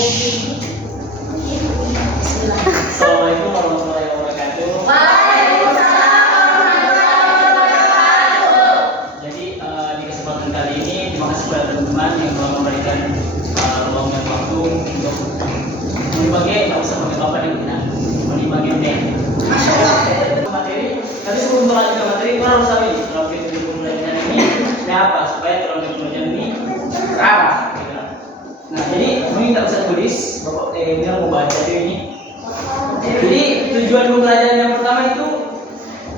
Assalamualaikum warahmatullahi wabarakatuh. Waalaikumsalam warahmatullahi wabarakatuh. Jadi di kesempatan kali ini terima kasih kepada teman-teman yang telah memberikan ruangan waktu untuk berbagi, nggak usah pakai bapak dan kita berbagi nih. Materi, tapi sebelum lanjut ke materi, kita harus tahu ini terobosan tujuh pembelajaran ini seperti apa supaya terobosan pembelajaran ini terarah. Nah, jadi ini nggak usah tulis, bapak ini mau baca ini. Jadi tujuan pembelajaran yang pertama itu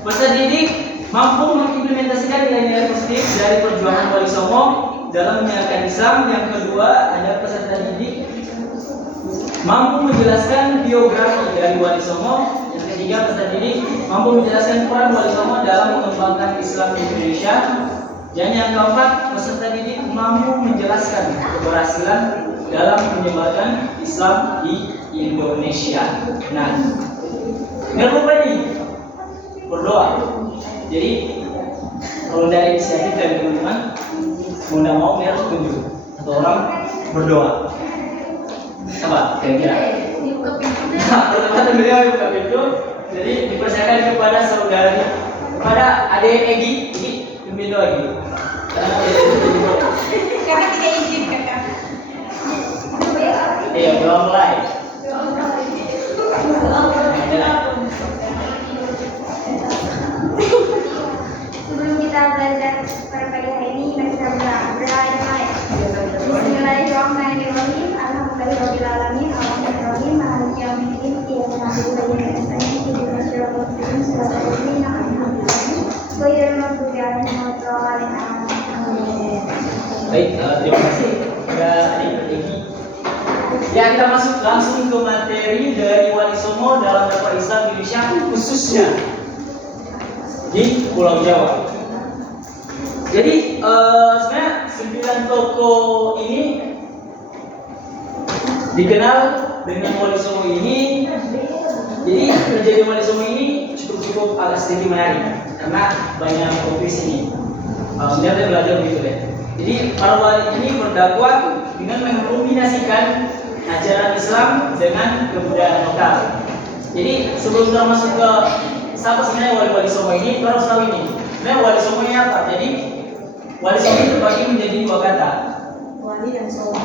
peserta didik mampu mengimplementasikan nilai-nilai positif dari perjuangan Wali Songo dalam menyiarkan Islam. Yang kedua, ada peserta didik mampu menjelaskan biografi dari Wali Songo. Yang ketiga, peserta didik mampu menjelaskan peran Wali Songo dalam mengembangkan Islam di Indonesia. Dan yang keempat, peserta didik mampu menjelaskan keberhasilan dalam menyebarkan Islam di Indonesia. Nah, nggak lupa nih berdoa. Jadi kalau dari inisiatif dari teman-teman, mau nggak mau dia harus tunjuk atau orang berdoa. Apa kira-kira? Dibuka pintu. Nah, pertama beliau buka pintu. Jadi dipersilakan kepada saudaranya, kepada adik Egi, pimpin doa Egi. Karena tidak izin kakak. Iya, doa mulai. Sebelum kita belajar pada pagi hari ini, kita berdoa mulai. Bismillahirrahmanirrahim. Alhamdulillahirabbil alamin. Arrahmanirrahim. Maliki yaumiddin. Iyyaka na'budu wa iyyaka nasta'in. Ihdinas siratal mustaqim. Siratal ladzina an'amta 'alaihim ghairil maghdubi 'alaihim waladdallin. Amin. Baik, terima kasih kepada adik Egi. Ya, kita masuk langsung ke materi dari Wali Songo dalam dakwah Islam Indonesia, khususnya di Pulau Jawa. Jadi sebenarnya 9 tokoh ini dikenal dengan Wali Songo ini. Jadi menjadi Wali Songo ini cukup agak sedikit menarik karena banyak profesi ini. Sebenarnya belajar begitu deh. Jadi para wali ini berdakwah dengan mengkombinasikan ajaran Islam dengan kebudayaan lokal. Jadi sebelum kita masuk ke siapa sebenarnya wali-wali Songo ini, kita harus tahu ini. Sebenarnya wali Songo ini apa? Jadi wali Songo itu terbagi menjadi dua kata. Wali dan Songo.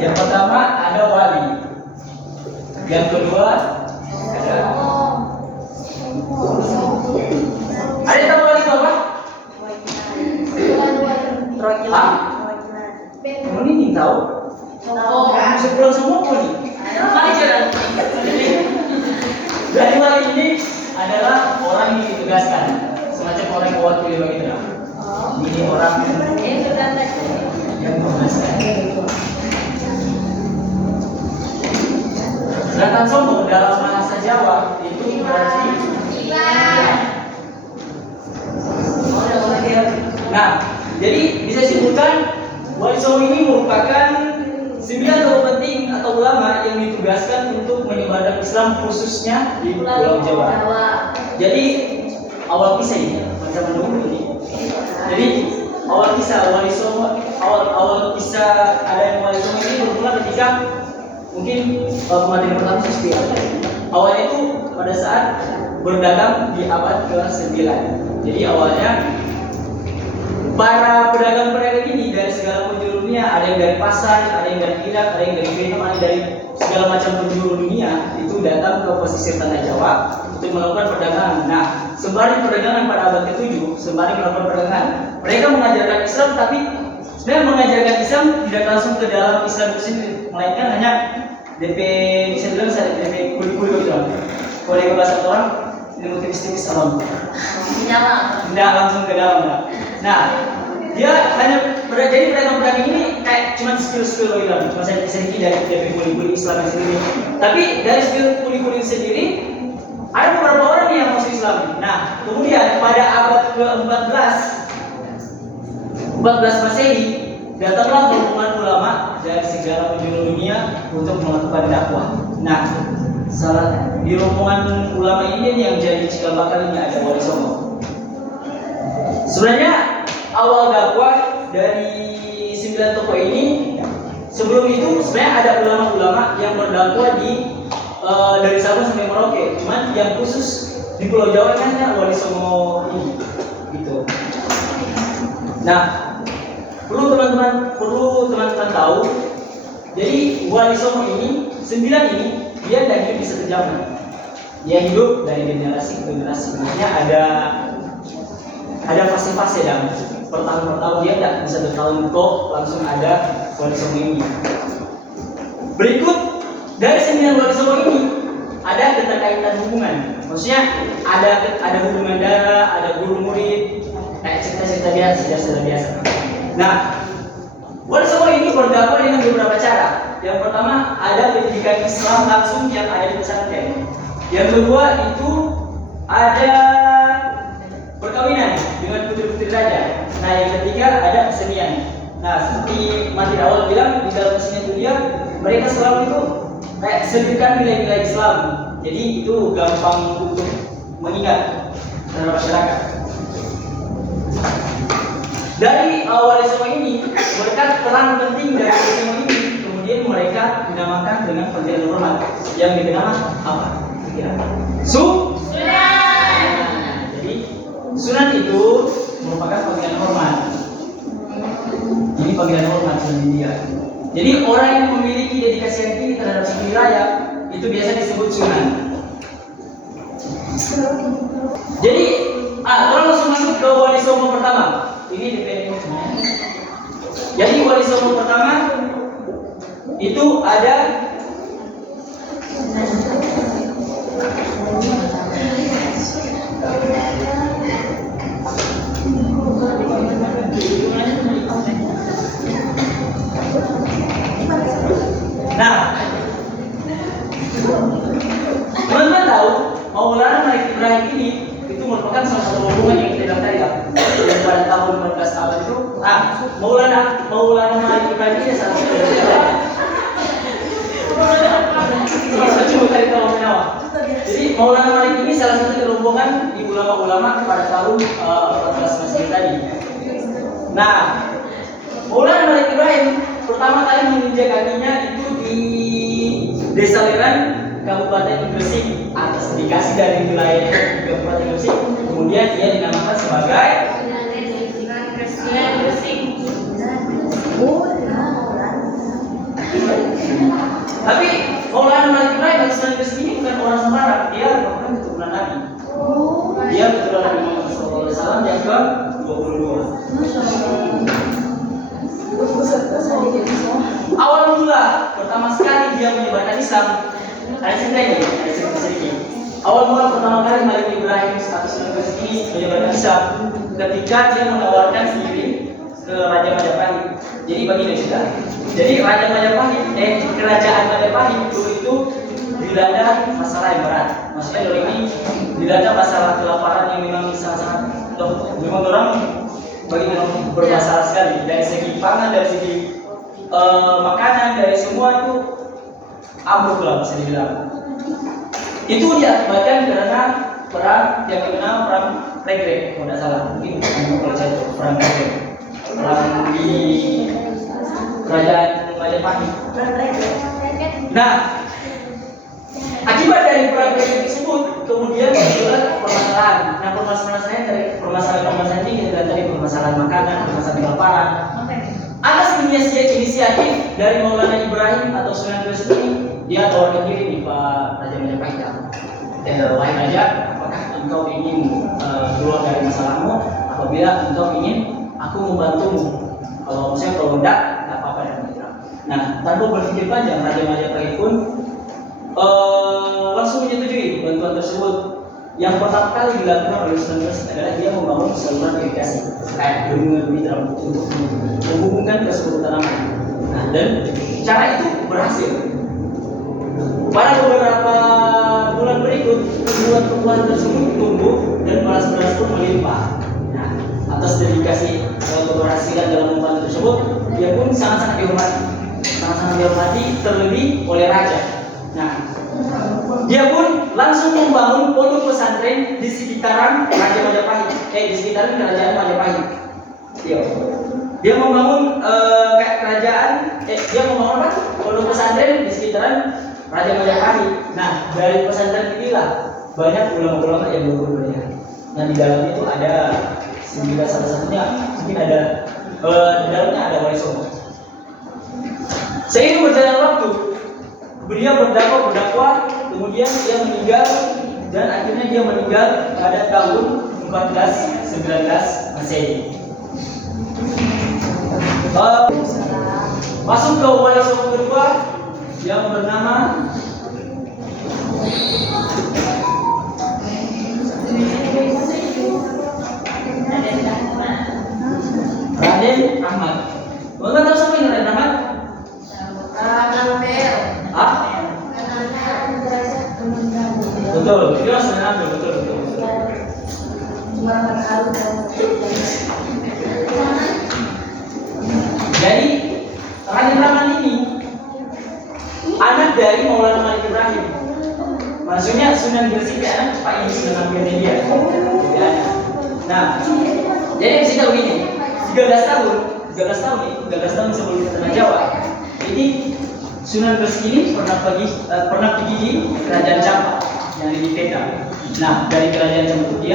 Yang pertama ada wali. Yang kedua ada. Ada yang tahu wali itu apa? Rojilan. Kamu ini tahu? Masuk pulau semua kok nih. Mari jalan. Jadi wali ini adalah orang yang ditugaskan, semacam orang yang mewakili begitu. Ini orang yang ditugaskan. Sedangkan Songo dalam bahasa Jawa itu berarti nah, jadi bisa disebutkan Wali Songo ini merupakan 9 tokoh penting atau ulama yang ditugaskan untuk menyebarkan Islam khususnya di Pulau Jawa. Jadi awal kisah ini, zaman dulu ini. Jadi awal kisah Wali Songo, awal kisah ada yang Wali Songo ini bermula ketika mungkin kematian pertama Sistia. Awalnya itu pada saat berdagang di abad ke-9. Jadi awalnya para pedagang-pedagang ini dari segala penjuru dunia, ada yang dari Pasar, ada yang dari Irak, ada yang dari Vietnam, ada yang dari segala macam penjuru dunia itu datang ke pesisir tanah Jawa untuk melakukan perdagangan. Nah, sembari perdagangan pada abad ke-7, sembari melakukan perdagangan, mereka mengajarkan Islam, tapi sebenarnya mengajarkan Islam tidak langsung ke dalam Islam itu sendiri, melainkan hanya DP bisa bilang saya DP kuli-kuli gitu. Kalau dia bahasa orang ini tipis-tipis alam. Tidak langsung ke dalam. Nah, dia hanya jadi pedagang-pedagang ini kayak cuma skill-skill gitu, cuma sedikit dari kuli-kuli Islam sendiri. Tapi dari skill kuli-kuli sendiri ada beberapa orang yang masuk Islam. Nah, kemudian pada abad ke-14 Masehi datanglah rombongan ulama dari segala penjuru dunia untuk melakukan dakwah. Nah, salah di rombongan ulama ini yang jadi cikal bakal ini ada Wali Songo. Sebenarnya awal dakwah dari 9 tokoh ini, sebelum itu sebenarnya ada ulama-ulama yang berdakwah dari Sabang sampai Merauke. Cuman yang khusus di Pulau Jawa kan Wali Songo ini, gitu. Nah, perlu teman-teman tahu. Jadi Wali Songo ini 9 ini dia tidak hidup di satu zaman. Dia hidup dari generasi ke generasi. Maksudnya ada fase-fase dan per tahun dia tidak bisa bertahun kok langsung ada Wali Songo ini. Berikut dari 9 Wali Songo ini ada keterkaitan hubungan. Maksudnya ada hubungan darah, ada guru murid, kayak cerita-cerita biasa. Nah, Wali Songo ini berdakwah dengan beberapa cara. Yang pertama ada pendidikan Islam langsung yang ada di pesantren. Yang kedua itu ada perkawinan dengan putri-putri raja. Nah, yang ketiga ada kesenian. Nah, seperti Mati awal bilang, di dalam kesenian itu mereka selalu itu kayak selipkan nilai-nilai Islam. Jadi itu gampang untuk mengingat terhadap masyarakat. Dari Wali Songo ini, berkat peran penting dari Wali Songo ini, kemudian mereka dinamakan dengan panggilan hormat yang dikenal apa? Sunan. Jadi sunan itu merupakan panggilan hormat. Ini panggilan hormat bagi dia. Jadi orang yang memiliki dedikasi yang tinggi terhadap seni raya itu biasa disebut sunan. Jadi, orang langsung masuk ke Wali Songo pertama. Ini dipilih semuanya. Jadi Wali Songo pertama itu ada Nah, teman-teman tahu Maulana Malik Ibrahim ini itu merupakan salah satu rombongan yang kita bilang tadi ya. Yang pada tahun 15 awal itu, Maulana Malik Ibrahim ini salah satu Jadi Maulana Malik ini salah satu rombongan di ulama-ulama pada tahun 14 Masehi tadi. Nah, Maulana Malik Ibrahim pertama kali menginjak kakinya itu di Desa Leran, Kabupaten Gresik, atas dikasih dari wilayah Kabupaten Gresik. Kemudian ia dinamakan sebagai Gresik. Tapi Maulana Malik Ibrahim bagi Sunan Gresik ini bukan orang sembarang, dia merupakan keturunan Nabi. Dia keturunan Nabi Muhammad SAW yang ke-22. Awal mula pertama sekali dia menyebarkan Islam. Ada cerita sedikit. Awal mula pertama kali Malik Ibrahim atau Sunan Gresik ini menyebarkan Islam ketika dia menawarkan diri ke Raja Majapahit. Jadi bagi dia cerita. Jadi Raja Majapahit, kerajaan Majapahit itu dilanda masalah yang berat. Maksudnya dulu ini dilanda masalah kelaparan yang memang sangat-sangat memang orang bagi memang bermasalah sekali dari segi pangan, dari segi makanan, dari semua itu ambruk lah bisa dibilang. Itu diakibatkan karena perang yang dikenal perang Regrek, kalau tidak salah. Mungkin perang Regrek, perang di kerajaan Majapahit. Nah, akibat dari perang Regrek tersebut kemudian muncullah permasalahan. Nah, permasalahan ini kita dari permasalahan makanan, permasalahan kelaparan. Atas inisiatif dari Maulana Ibrahim atau Sunan Gresik ini, dia tawarkan diri nih Pak Raja Majapahit. Wahai Raja, apakah engkau ingin keluar dari masalahmu? Apabila engkau ingin, aku membantumu. Kalau enggak apa-apa dan tidak. Nah, tanpa berpikir panjang, Raja Majapahit pun langsung menyetujui bantuan tersebut. Yang pertama kali dilakukan oleh Sunan Gresik adalah dia membangun saluran irigasi kayak bendungan mitra untuk menghubungkan ke seluruh tanaman. Nah, dan cara itu berhasil. Pada beberapa bulan berikut, tumbuhan tersebut tumbuh dan beras-beras pun melimpah. Nah, atas dedikasi keberhasilan dalam membantu tersebut, dia pun sangat-sangat dihormati, terlebih oleh raja. Nah, dia pun langsung membangun pondok pesantren di sekitaran Raja Majapahit, di sekitaran kerajaan Majapahit. Iya. Dia membangun kayak kerajaan, dia membangun apa? Pondok pesantren di sekitaran Raja Majapahit. Nah, dari pesantren inilah banyak ulama-ulama yang berkuliah. Nah, di dalamnya itu ada 9, salah satunya mungkin ada di dalamnya ada Wali Songo. Seiring berjalan waktu, beliau berdakwah, kemudian dia meninggal dan akhirnya dia meninggal pada tahun 1419 Masehi. Masuk ke Wali Songo kedua yang bernama Raden Ahmad. Bukan tahu siapa ini Raden Ahmad? Ah? Betul, dia senang betul. Jadi Raden Ahmad ini anak dari Maulana Malik Ibrahim. Maksudnya Sunan Gresik anak Pak ini Sunan Ampirnya dia. Nah, jadi bisa begini. 13 tahun sebelum ke Tanah Jawa. Jadi Sunan Gresik ini pernah pergi di Kerajaan Campa yang di Petra. Nah, dari Kerajaan Campa itu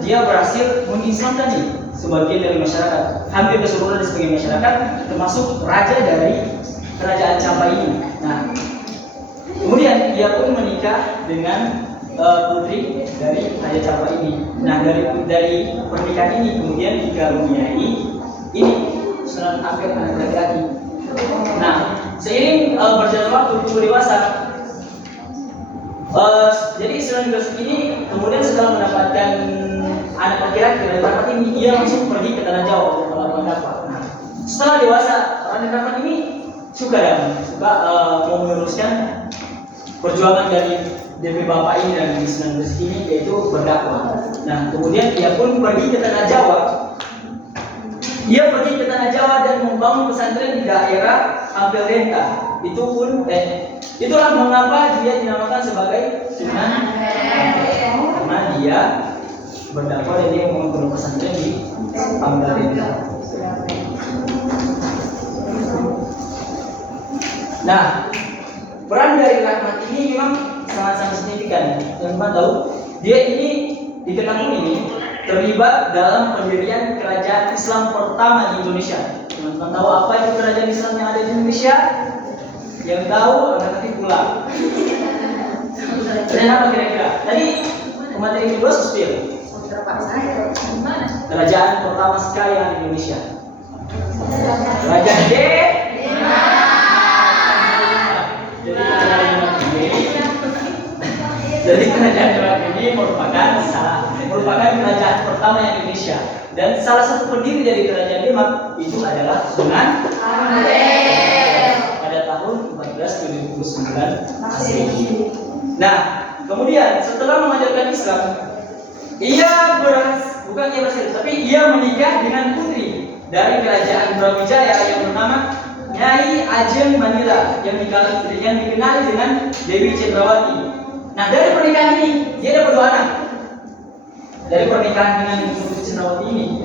dia berhasil mengislamkan nih sebagian dari masyarakat, hampir keseluruhan dari sebagian masyarakat, termasuk raja dari Kerajaan Campa ini. Nah, kemudian dia pun menikah dengan putri dari Raja Campa ini. Nah, dari pernikahan ini kemudian dikaruniai ini Sunan Ampir anak laki-laki. Nah, seiring berjalan waktu tumbuh dewasa, jadi Sunan Gresik ini kemudian setelah mendapatkan anak laki-laki dari tempat ini, dia langsung pergi ke Tanah Jawa untuk melakukan dakwah. Nah, setelah dewasa, Raden Ahmad ini suka mau meneruskan perjuangan dari DP Bapak ini dan di Sunan Gresik ini, yaitu berdakwah. Nah, kemudian dia pun pergi ke Tanah Jawa. Dia pergi ke Tanah Jawa dan membangun pesantren di daerah Ampel Denta. Itulah mengapa dia dinamakan sebagai Sunan Ampel, karena dia berdakwah dan dia membangun pesantren di Ampel Denta. Nah, peran dari Rahmat ini memang sangat-sangat signifikan. Teman-teman tahu, dia ini dikenal ini terlibat dalam pendirian kerajaan Islam pertama di Indonesia. Teman-teman tahu apa itu kerajaan Islam yang ada di Indonesia? Yang tahu angkat kaki pula. Dan apa kira-kira? Tadi materi kedua sosial. Kerajaan pertama sekali yang di Indonesia. Kerajaan Jadi kerajaan Demak ini merupakan kerajaan pertama yang Indonesia, dan salah satu pendiri dari kerajaan Demak itu adalah Sunan Ampel pada tahun 1479 Masehi. Nah, kemudian setelah mengajarkan Islam, ia menikah dengan putri dari kerajaan Brawijaya yang bernama Nyai Ajeng Manila yang dikenali dengan Dewi Cendrawati. Nah, dari pernikahan ini dia dapat 2 anak. Dari pernikahan dengan Dewi Cendrawati ini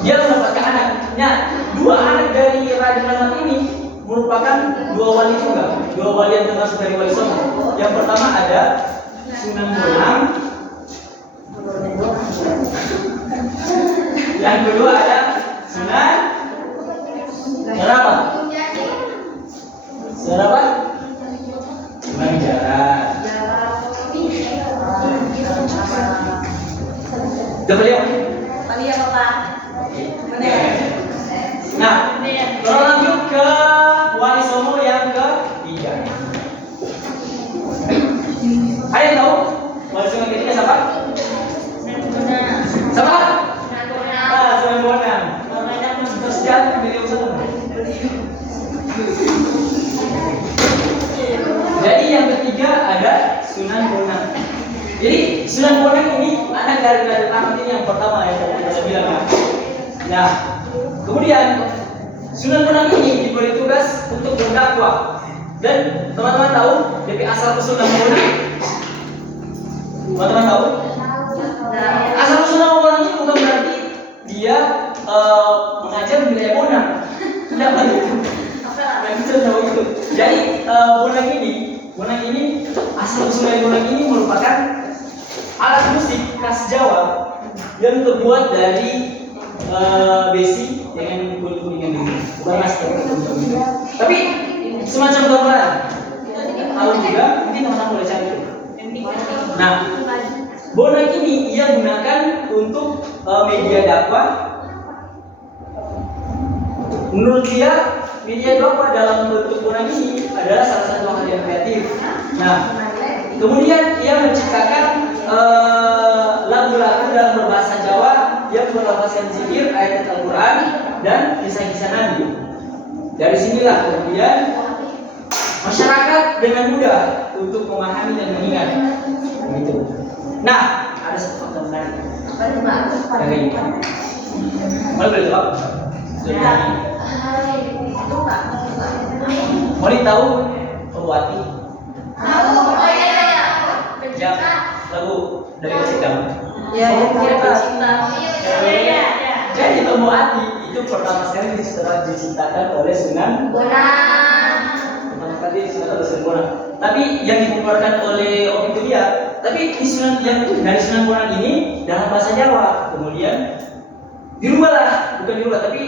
dia mendapatkan anak. Nah, 2 anak dari Raden Ahmad ini merupakan 2 wali juga, 2 wali yang termasuk dari Wali Songo. Yang pertama ada Sunan Bonang. Yang kedua ada Sunan apa? Sunan apa? Sunan Jaran. Udah beliau? Beliau apa? Nah, kalau lanjut ke Wali Songo yang ketiga. Ada yang tahu Wali Songo ketiga siapa? Siapa? Sunan Bonang. Terus jalan beliau sana. Jadi yang ketiga ada Sunan Bonang. Jadi Sunan Bonang ini anak dari Raden Ahmad ini yang pertama yang saya bilang ya. Nah, kemudian Sunan Bonang ini diberi tugas untuk berdakwah. Dan teman-teman tahu dari asal usul Sunan Bonang? Teman-teman tahu? Asal usul Sunan Bonang ini bukan berarti dia mengajar di wilayah Bonang. Kenapa gitu? Nah, kita tahu itu. Jadi Bonang ini asal usul dari Bonang ini merupakan alat musik khas Jawa yang terbuat dari besi dengan kuning-kuningan ini. Bukan masker, tapi semacam gambaran. Tahu juga, mungkin teman-teman boleh cari. Nah, Bonang ini ia gunakan untuk media dakwah. Menurut dia, media dakwah dalam bentuk Bonang ini adalah salah satu hal yang kreatif. Nah, kemudian ia menciptakan lagu-lagu dalam berbahasa Jawa yang berlafazkan zikir, ayat Al-Quran, dan kisah-kisah Nabi. Dari sinilah kemudian masyarakat dengan mudah untuk memahami dan mengingat. Begitu. Nah, ada satu fakta menarik. Yang ini. Mau boleh jawab? Mau tahu Pembuati? Ya, lagu dari Cipta. Ya, Jadi Pembuati itu pertama sekali diciptakan oleh Sunan Bonang. pertama kali diciptakan oleh Sunan Bonang. Tapi yang dikeluarkan oleh Om itu dia. Tapi di Sunan yang dari Sunan Bonang ini dalam bahasa Jawa. Kemudian bukan dirubah, tapi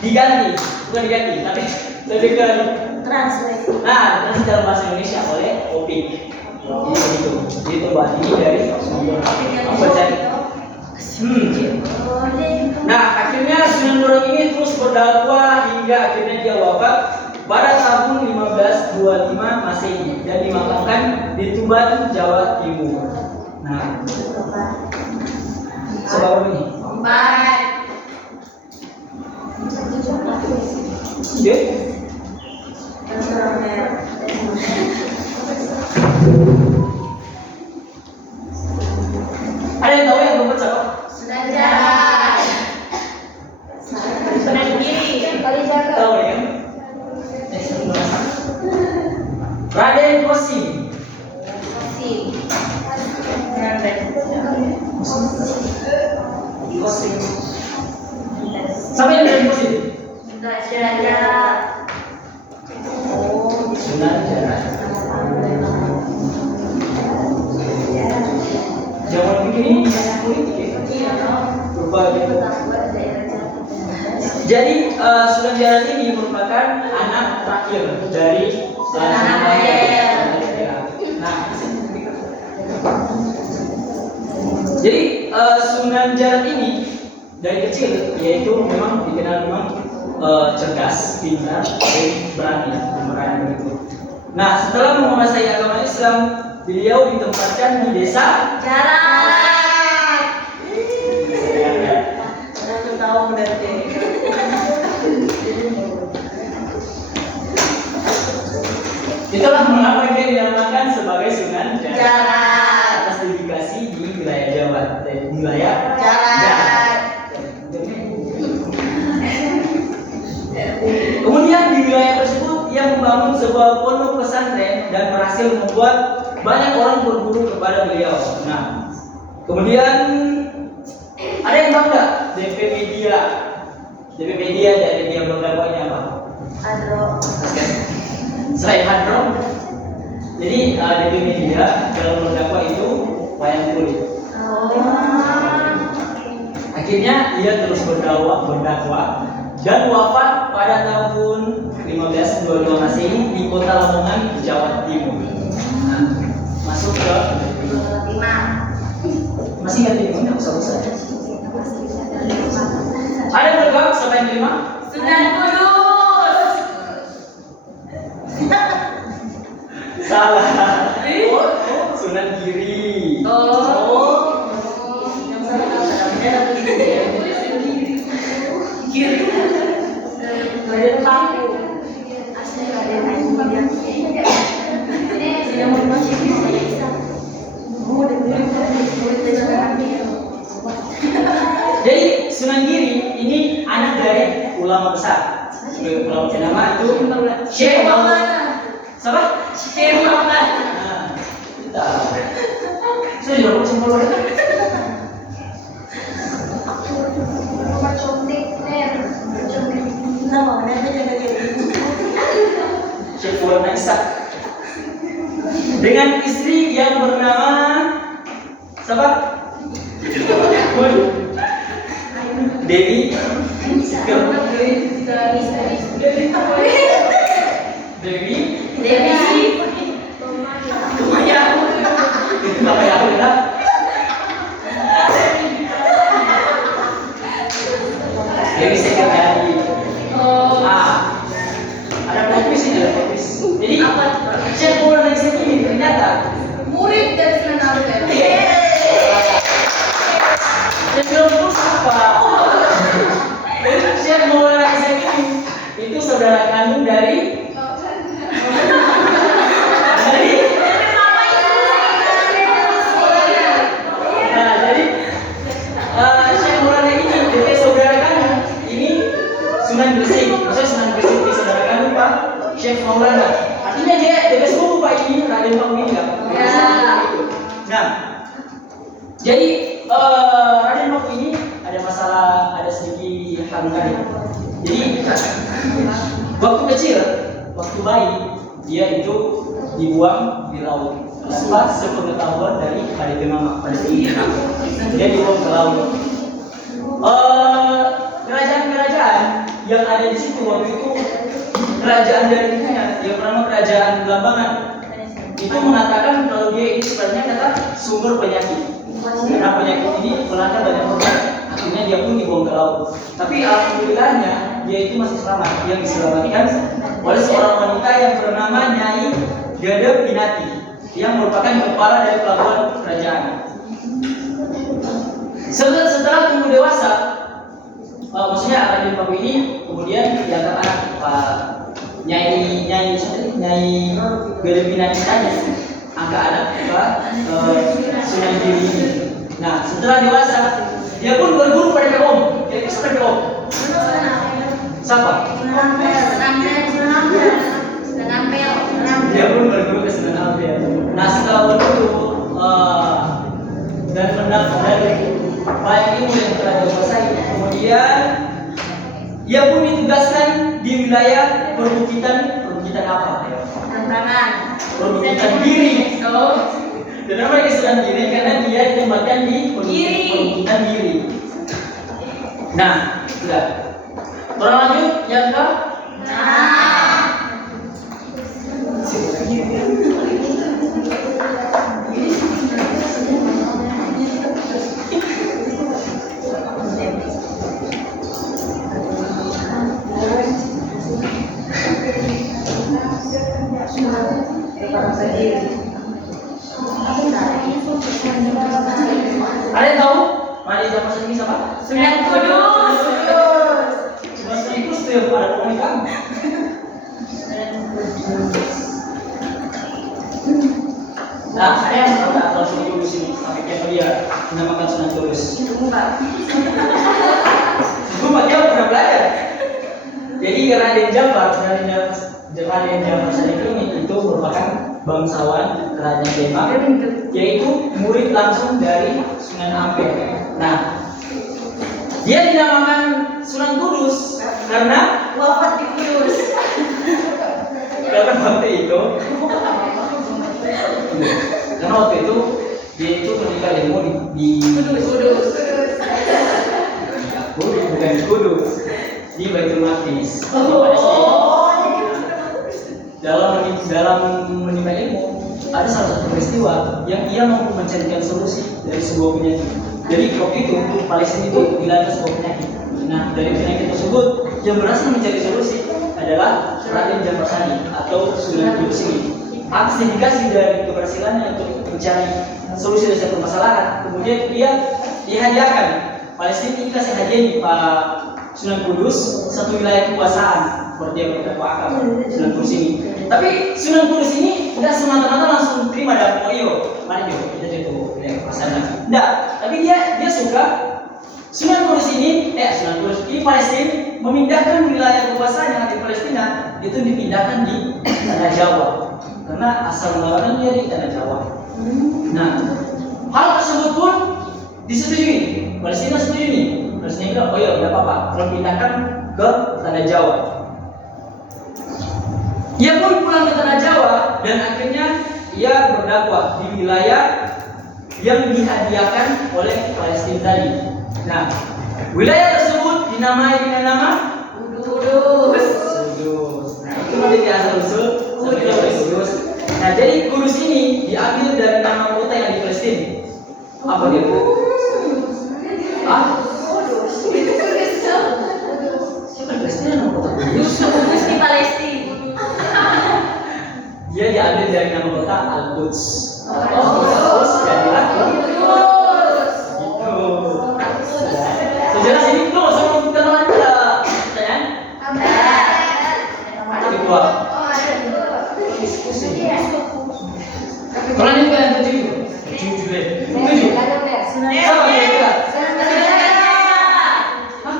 diganti, bukan diganti, tapi lebih ke translate. nah nanti dalam bahasa Indonesia oleh Opik. Jadi begitu. Jadi Pembuati ini dari Sunan Bonang. Apa jadi? Nah, akhirnya Sunan Bonang ini terus berdakwah hingga akhirnya dia wafat pada tahun 1525 Masehi dan dimakamkan di Tuban, Jawa Timur. Nah, seberapa ini? 4. Oke. Ada yang tahu yang belum siapa? Sunan Jaran. Sunan Giri. Kali jaga. Tahu ya? Raden Kosim. Kosim. Siapa yang Raden Kosim? Sunan Jaran. Sunan Jaran. Zaman begini politik ya. Berbagai. Jadi Sunan Jaran ini merupakan anak terakhir dari Sunan Bonang. Nah, jadi Sunan Jaran ini dari kecil yaitu memang dikenal memang cerdas, pintar, berani begitu. Nah, setelah menguasai agama Islam, beliau ditempatkan di desa Jaran. Aku tahu berarti. Itulah mengapa dia dinamakan sebagai Sunan Jaran. Jaran. Atas dedikasi di wilayah Jawa, wilayah Jaran. Kemudian di wilayah tersebut ia membangun sebuah pondok pesantren dan berhasil membuat banyak orang berguru kepada beliau. Nah, kemudian ada yang tahu nggak DP Media? DP Media dari dia berdakwah ini apa? Adro. Selain hadron, jadi DP Media dalam berdakwah itu wayang kulit. Akhirnya ia terus berdakwah dan wafat pada tahun 1522 Masehi di kota Lamongan, Jawa Timur. Nah, masuk ke 5. masih nggak timur, nggak usah. Ada yang bergabung siapa yang kelima? Sunan Kudus. Salah. Sunan Giri. Yang salah namanya Giri. Raden Paku. Asli Raden Ajeng. Yang masih bisa. Jadi Sunan Giri ini anak dari ulama besar. Ulama nama itu Syekh Muhammad. Siapa? Syekh Muhammad. Nah, kita. Saya juga mau cemburu. Nama mana jaga diri. Syekh Maulana Ishak dengan istri yang bernama siapa? Dewi. Dewi. Kumaya. Itu apa ya? Udah. Dewi sekretari. Ada profesi, ada profesi. Jadi apa? Syekh Maulana Ishak ini ternyata Murid dari Sunan Ampel. yang belum lulus apa? Syekh Maulana Ishak ini itu saudara kandung dari nah jadi Syekh Maulana ini dari saudara kandung ini Sunan Gresik. Maksudnya Sunan Gresik itu saudara kandung Pak Syekh Maulana. Artinya dia dari sepupu Pak ini Raden Pak ini kan? Nah, jadi Raden Pak ini ada masalah, ada sedikit harukan. Jadi waktu kecil, waktu bayi, dia itu dibuang di laut. Tanpa sepengetahuan dari pada mama, pada ibu. Dia dibuang ke laut. Kerajaan-kerajaan yang ada di situ waktu itu, kerajaan dari dunia, yang bernama Kerajaan Belambangan, itu mengatakan kalau dia ini sebenarnya kata sumber penyakit. Karena penyakit ini melanda banyak orang, akhirnya dia pun dibuang ke laut. Tapi alhamdulillahnya dia itu masih selamat. Yang diselamatkan oleh seorang wanita yang bernama Nyai Gede Pinati, yang merupakan kepala dari pelabuhan kerajaan. Setelah tumbuh dewasa, maksudnya Raden Paku ini kemudian diangkat anak Pak Nyai Gede Pinati tadi, angkat anak Pak Sunan Giri ini. Nah, setelah dewasa, dia pun berguru pada Om. Dia itu seperti Om. Siapa? Dia pun berguru ke Sunan Ampel. Nah, setelah berguru dan mendapatkan banyak ilmu yang telah dikuasai, kemudian ia pun ditugaskan di wilayah perbukitan apa? Perbukitan Giri. Kenapa dia Sunan Giri? Karena dia ditempatkan di perbukitan Giri. Nah, sudah. Orang lanjut yang ke? Ada yang tahu? Mari kita masuk ini siapa? Sunan Kudus. Cuma itu setiap ada orang kamu. Nah, ada yang tahu tak kalau Sunan Kudus ini? Sampai kayak dia menamakan Sunan Kudus. Sebelum dia pernah belajar. Jadi Raden Jambar Sadikin ini itu merupakan bangsawan kerajaan Demak, yaitu murid langsung dari Sunan Ampel. Nah, dia dinamakan Sunan Kudus karena Wafat di Kudus. karena waktu itu dia itu menikah di Kudus. bukan di Kudus, di Baitul Maqdis. Dalam menikah ilmu ada salah satu peristiwa yang ia mampu mencarikan solusi dari sebuah penyakit. Jadi waktu itu Palestina itu dilanda sebuah penyakit. Nah, dari penyakit tersebut yang berhasil mencari solusi adalah Raden Jambar Sadi atau Sunan Kudus ini. Atas dedikasi dari keberhasilannya untuk mencari solusi dari satu permasalahan, kemudian ia dihadiahkan Palestina ini kasih hadiah di Pak Sunan Kudus satu wilayah kekuasaan seperti yang kita pakam Sunan Kudus ini. Tapi Sunan Kudus ini tidak semata-mata langsung terima dan mari kita jatuh wilayah kekuasaan. Tidak, tapi dia suka Sunan Kudus ini Palestina memindahkan wilayah kekuasaan yang ada di Palestina itu dipindahkan di tanah Jawa karena asal mulanya dia di tanah Jawa. Nah, hal tersebut pun disetujui. Palestina setuju nih. Palestina bilang, oh iya, tidak apa-apa. Kalau pindahkan ke tanah Jawa. Ia pun pulang ke tanah Jawa dan akhirnya ia berdakwah di wilayah yang dihadiahkan oleh Palestina tadi. Nah, wilayah tersebut dinamai dengan nama Kudus. Kudus. Nah, itu nanti asal usul sampai sampai Kudus. Nah, jadi Kudus ini diambil dari nama kota yang di Palestina. Apa dia? Ah? Siapa di Palestina nama kota Kudus? Kudus di Palestina. Dia diambil dari nama kota Al-Quds. Oh, Kudus jadilah Kudus. gitu. Sejarah sini tuh sama kita malah ada pertanyaan. Ada di gua. Diskusi. Kalau ini kalian tujuh deh. Tujuh. Siapa kira-kira? Hah?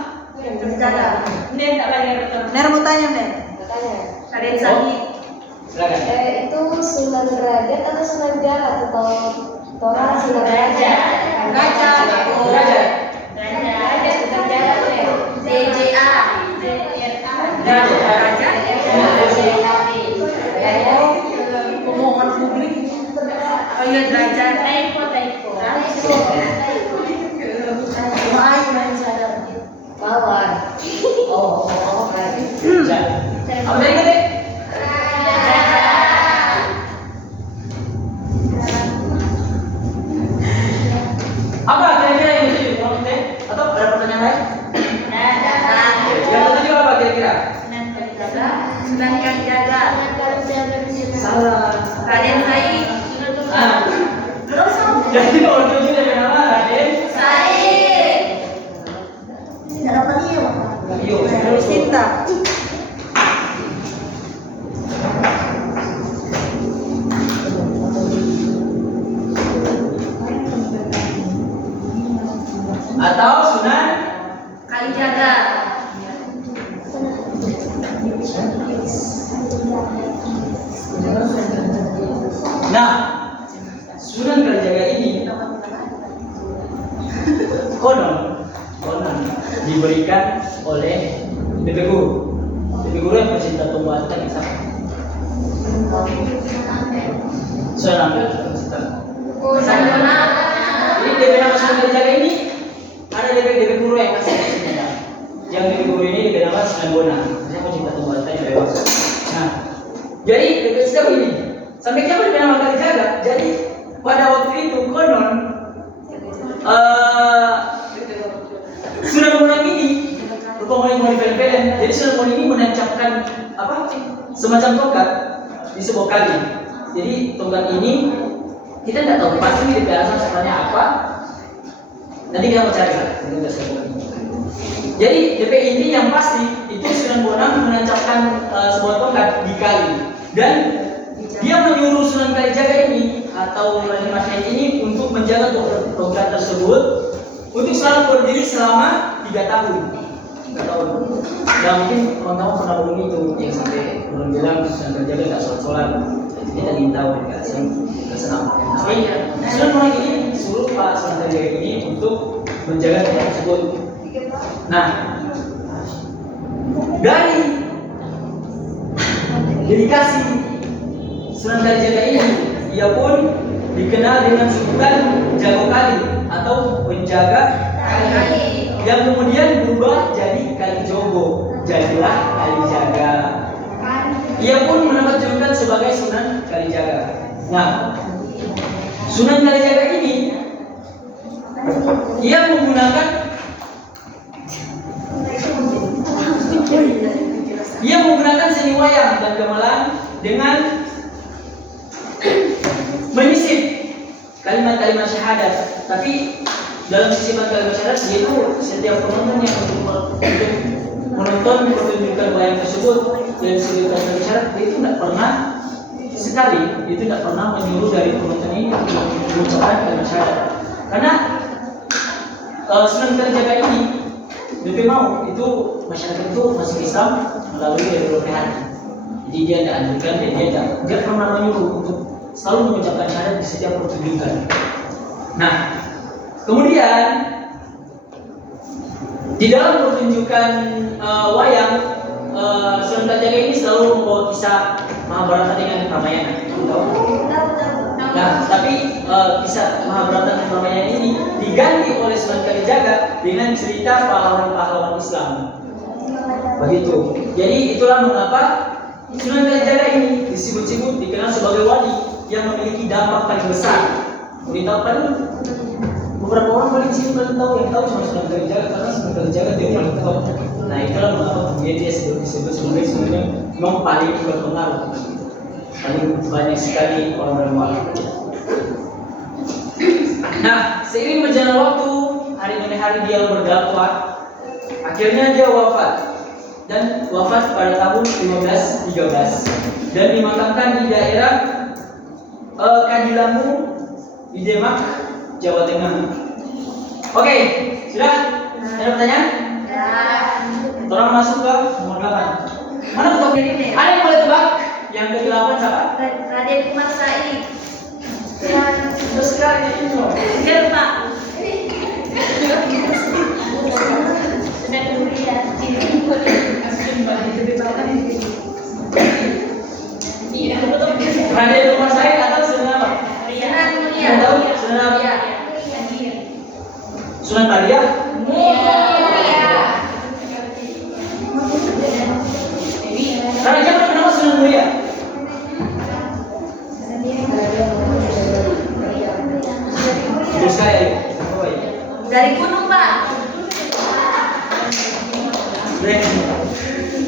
Nen tak lagi betul. Ner mau tanya, Ner. Raden Sakit. Silakan. Itu Sunan Derajat atau Sunan Jarat atau Torah Sunan Derajat? Derajat. Derajat. Derajat Sunan Jarat ya. DJA. Derajat. Pemohon publik. Oh iya derajat. Taiko. Mawar. Oh. Apa tadi kata? Apa kira-kira yang dituju? Kalau kita atau ada pertanyaan lain? Yang ketujuh apa kira-kira? Sunan Kalijaga. Salah. Raden Said. Ah. Jadi kalau tujuh dari nama Raden Said. Iyo. Sinta. Atau Sunan Kalijaga. Nah, Sunan Kalijaga ini konon diberikan oleh DP Guru. DP Guru yang pecinta tumbuhan tadi siapa? Saya ambil pecinta. Sandona. Jadi DP nama Sunan Kalijaga ini ada DP Guru yang kasih pecinta. Yang DP Guru ini DP nama Sunan Bona. Saya pecinta tumbuhan tadi lewat. Nah, jadi DP setiap ini sampai siapa DP nama Kalijaga? Jadi pada waktu itu konon Sunan Bonang ini rupanya mau dipelen-pelen. Jadi Sunan Bonang ini menancapkan apa? Semacam tongkat di sebuah kali. Jadi tongkat ini kita tidak tahu pasti di alasan sebenarnya apa. Nanti kita mau cari. Jadi DP ini yang pasti itu Sunan Bonang menancapkan sebuah tongkat di kali dan dia menyuruh Sunan Kalijaga ini atau Raden Mas ini untuk menjaga tongkat tersebut untuk selalu berdiri selama 3 tahun. 3 tahun. Ya mungkin teman-teman pernah mendengar itu yang sampai orang bilang Sunan Kalijaga nggak sholat. Jadi kita ingin tahu nggak senang. Tapi Sunan Bonang ini disuruh Pak Sunan Kalijaga ini untuk menjaga tongkat tersebut. Nah, dari dedikasi Sunan Kalijaga ini, ia pun dikenal dengan sebutan Jago Kali atau penjaga kali, yang kemudian berubah jadi Kalijogo, jadilah Kalijaga. Ia pun mendapat julukan sebagai Sunan Kalijaga. Nah, Sunan Kalijaga ini ia menggunakan seni wayang dan gamelan dengan menyisip kalimat-kalimat syahadat. Tapi dalam sisipan kalimat syahadat yaitu setiap penonton yang untuk menonton pertunjukan wayang tersebut dan sisipan kalimat syahadat itu tidak pernah sekali itu tidak pernah menyuruh dari penonton ini untuk mengucapkan kalimat syahadat. Karena Sunan Kalijaga ini lebih mau itu masyarakat itu masih Islam melalui dari hati. Jadi dia tidak anjurkan dan dia pernah menyuruh untuk selalu mengucapkan syahadat di setiap pertunjukan. Nah, kemudian di dalam pertunjukan wayang kisah Mahabharata dengan Ramayana? Tahu? Nah, tapi kisah Mahabharata dan Ramayana ini diganti oleh Sunan Kalijaga dengan cerita pahlawan-pahlawan Islam. Begitu. Jadi itulah mengapa Sunan Kalijaga ini disebut-sebut dikenal sebagai wali yang memiliki dampak paling besar. Boleh tahu kan? Beberapa orang paling sini paling tahu, yang tahu cuma Sunan Kalijaga karena Sunan Kalijaga dia paling tahu. Nah, itulah mengapa kemudian dia disebut sebagai memang paling berpengaruh. Paling banyak sekali orang wali. Nah, seiring berjalan waktu, hari demi hari dia berdakwah, akhirnya dia wafat. Dan wafat pada tahun 1513 dan dimakamkan di daerah Kadilambu di Demak, Jawa Tengah. Oke, sudah? Ada pertanyaan? Tolong masuk ke nomor 8. Mana tebak? Ada yang boleh tebak? Yang ke-8 siapa? Raden Umar Said. Terus sekali itu. Dia lupa. Sudah kemudian Raden Umar Said atau Sunan apa? Sunan Muria. Yang tahu? Sunan apa? Muria. Sunan Muria. Karena siapa yang bernama Sunan Muria? Terus sekali. Dari gunung, Pak.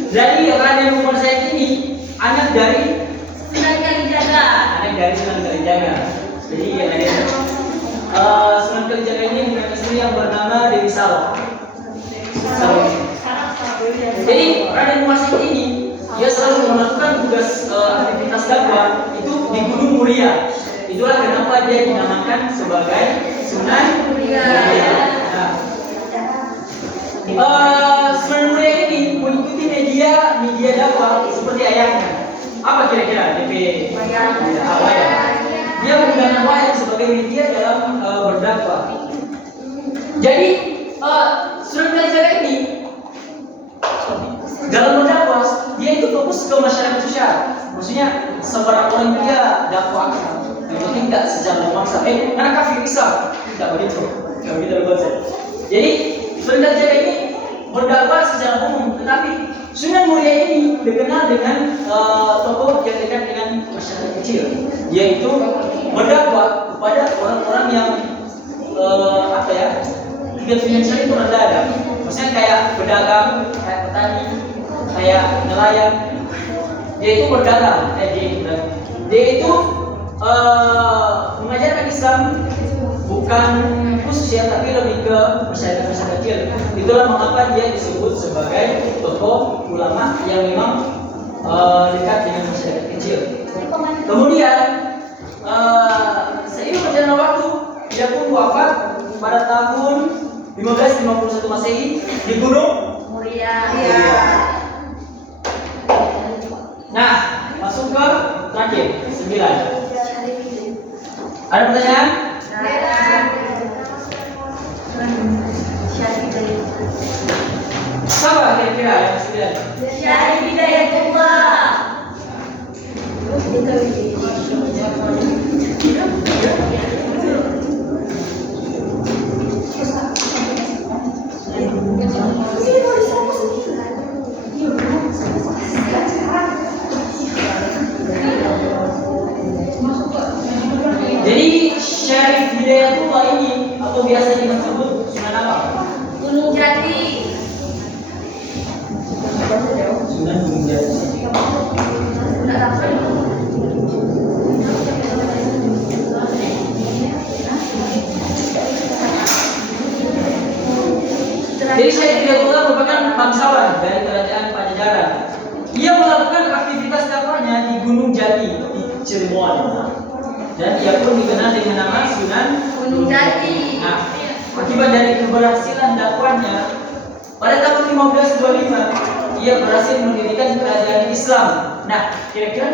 Jadi Raden Umar Said ini anak dari Sunan Kalijaga. Sunan Kalijaga. Jadi Sunan Kalijaga ini punya istri yang bernama Dewi Saro. Jadi Raden Umar Said ini dia selalu melakukan tugas aktivitas dakwah itu di Gunung Muria. Itulah kenapa dia dinamakan sebagai Sunan Muria. Sunan Muria ini mengikuti media dakwah seperti ayahnya. Apa kira-kira DP? Wayang. Dia menggunakan wayang sebagai media dalam berdakwah. Jadi Sunan Kalijaga ini dalam berdakwah dia itu fokus ke masyarakat sosial. Maksudnya sebarang orang dia dakwah. Yang penting tidak secara memaksa. Karena kafir Islam tidak begitu. Tidak begitu konsep. Jadi Sunan Kalijaga ini berdakwah secara umum, tetapi Sunan Muria ini dikenal dengan tokoh yang dekat dengan masyarakat kecil, yaitu berdakwah kepada orang-orang yang tingkat finansial itu rendah. Maksudnya kayak pedagang, kayak petani, kayak nelayan. Dia itu berdagang, dia itu mengajarkan Islam bukan khusus ya, tapi lebih ke masyarakat kecil. Itulah mengapa dia disebut sebagai tokoh ulama yang memang dekat dengan masyarakat kecil. Kemudian seiring berjalannya waktu, dia pun wafat pada tahun 1551 Masehi di Gunung Muria. Nah, masuk ke terakhir 9. Ada pertanyaan? Siapa kira-kira yang 9? Syarif Hidayatullah. Jadi Syarif Hidayatullah ini atau biasa disebut Sunan apa? Gunung Jati. Sunan Gunung Jati. Jadi Syarif Hidayatullah merupakan bangsawan dari kerajaan Pajajaran. Ia melakukan aktivitas dakwahnya di Gunung Jati di Cirebon. Dan ia pun dikenal dengan nama Sunan Gunung Jati. Nah, akibat dari keberhasilan dakwahnya, pada tahun 1525 ia berhasil mendirikan kerajaan Islam. Nah, kira-kira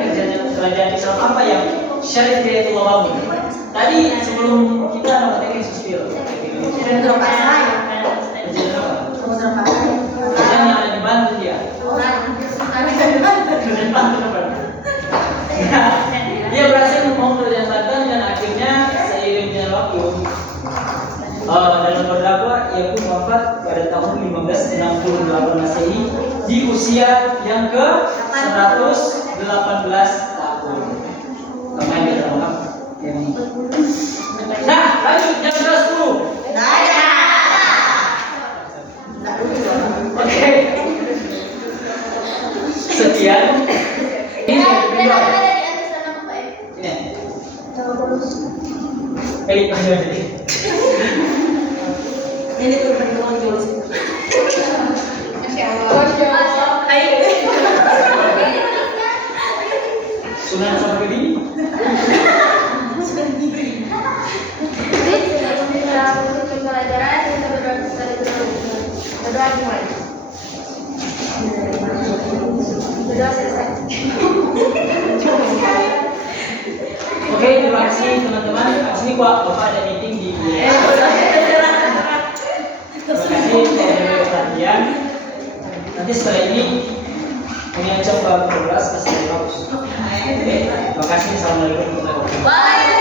kerajaan Islam apa yang Syarif Hidayatullah bangun? Tadi sebelum kita mengatakan Suspil. Kerajaan yang ada di Banten dia. Kerajaan Banten apa? Masehi di usia yang ke 118 tahun. Kemarin kita lengkap. Nah, lanjut jam 10. Oke. Sekian. Ini video. Ini. Ini tuh berdua jual sih. Sunan sampai ini. Pembelajaran kita berdoa dimulai. Berdoa selesai. Oke, terima kasih teman-teman. Sini Bapak ada meeting di terima kasih telah perhatian. Nanti setelah ini mengajar bab 12 ke 11. Oke, terima kasih. Assalamualaikum warahmatullahi wabarakatuh. Bye.